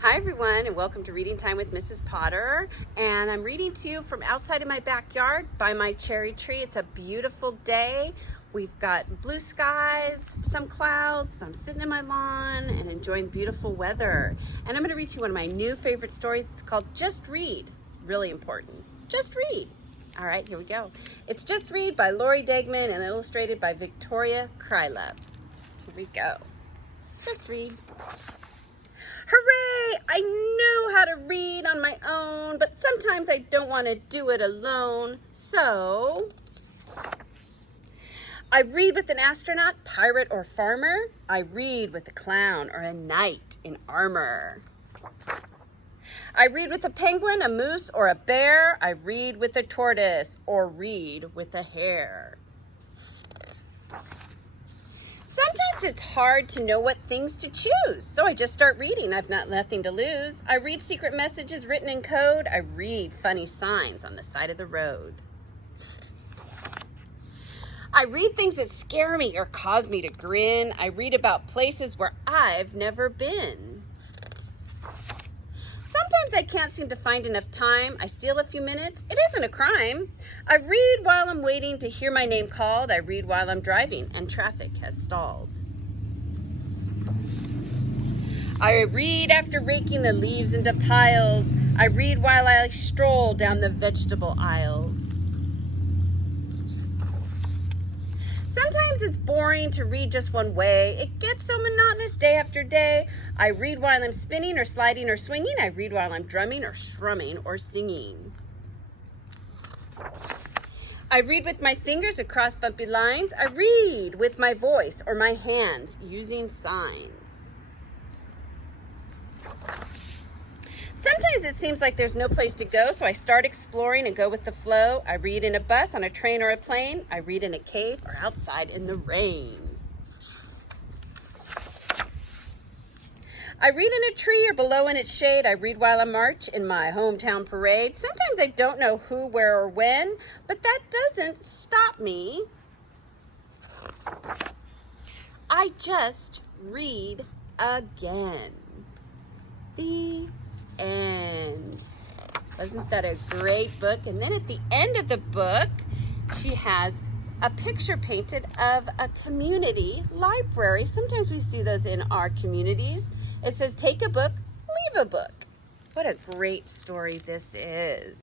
Hi everyone, and welcome to Reading Time with Mrs. Potter. And I'm reading to you from outside of my backyard by my cherry tree. It's a beautiful day. We've got blue skies, some clouds, but I'm sitting in my lawn and enjoying beautiful weather. And I'm going to read to you one of my new favorite stories. It's called Just Read. Really important. Just read. All right, here we go. It's Just Read by Lori Degman and illustrated by Victoria Krylov. Here we go. Just read. Hooray! I know how to read on my own, but sometimes I don't want to do it alone. So, I read with an astronaut, pirate, or farmer. I read with a clown or a knight in armor. I read with a penguin, a moose, or a bear. I read with a tortoise or read with a hare. Sometimes it's hard to know what things to choose, so I just start reading. I've nothing to lose. I read secret messages written in code. I read funny signs on the side of the road. I read things that scare me or cause me to grin. I read about places where I've never been. Sometimes I can't seem to find enough time. I steal a few minutes. It isn't a crime. I read while I'm waiting to hear my name called. I read while I'm driving and traffic has stalled. I read after raking the leaves into piles. I read while I stroll down the vegetable aisles. Sometimes it's boring to read just one way. It gets so monotonous day after day. I read while I'm spinning or sliding or swinging. I read while I'm drumming or strumming or singing. I read with my fingers across bumpy lines. I read with my voice or my hands using signs. Sometimes it seems like there's no place to go, so I start exploring and go with the flow. I read in a bus, on a train, or a plane. I read in a cave or outside in the rain. I read in a tree or below in its shade. I read while I march in my hometown parade. Sometimes I don't know who, where, or when, but that doesn't stop me. I just read again. The end. Wasn't that a great book? And then at the end of the book, she has a picture painted of a community library. Sometimes we see those in our communities. It says, take a book, leave a book. What a great story this is.